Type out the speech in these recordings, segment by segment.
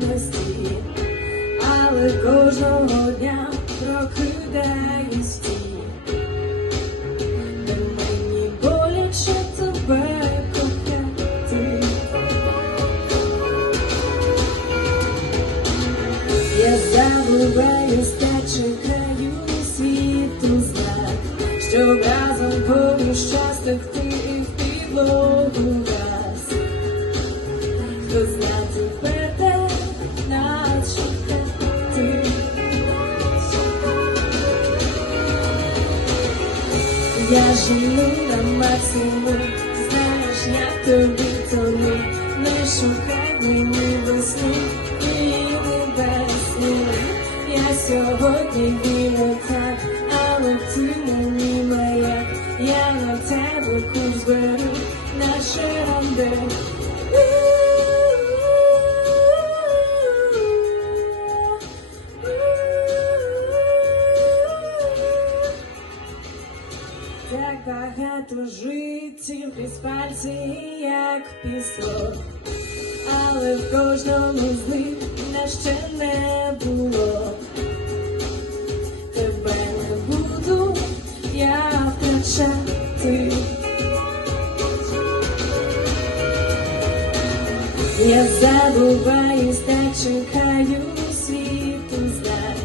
самотності, але кожного дня прокидаюсь в тій, де мені боляче тебе кохати. Я забуваюсь та чекаю світу знак, щоб разом поміж часток і в підлогу раз. Хто зна тепер, де нас шукати. Я живу на максимум, знаєш, як тобі тону. Не шукай мені весну і небесну. Я сьогодні вірю так, але ти мені маяк. Я на тебе курс беру, наше рандеву. Так багато життів крізь пальці, як пісок, але в кожному з них нас ще не було. Тебе не буду я втрачати. Я забуваюсь та чекаю світу знак,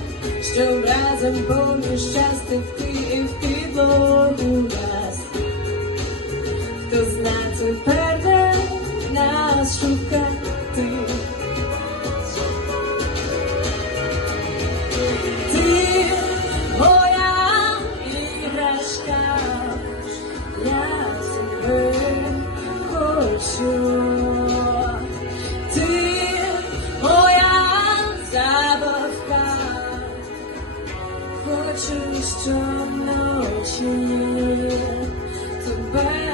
щоб разом поміж часток і в підлогу раз. Хто зна тепер, де нас шукати. Ти моя іграшка, я тебе хочу. Ти моя забавка, хочу щоночі тебе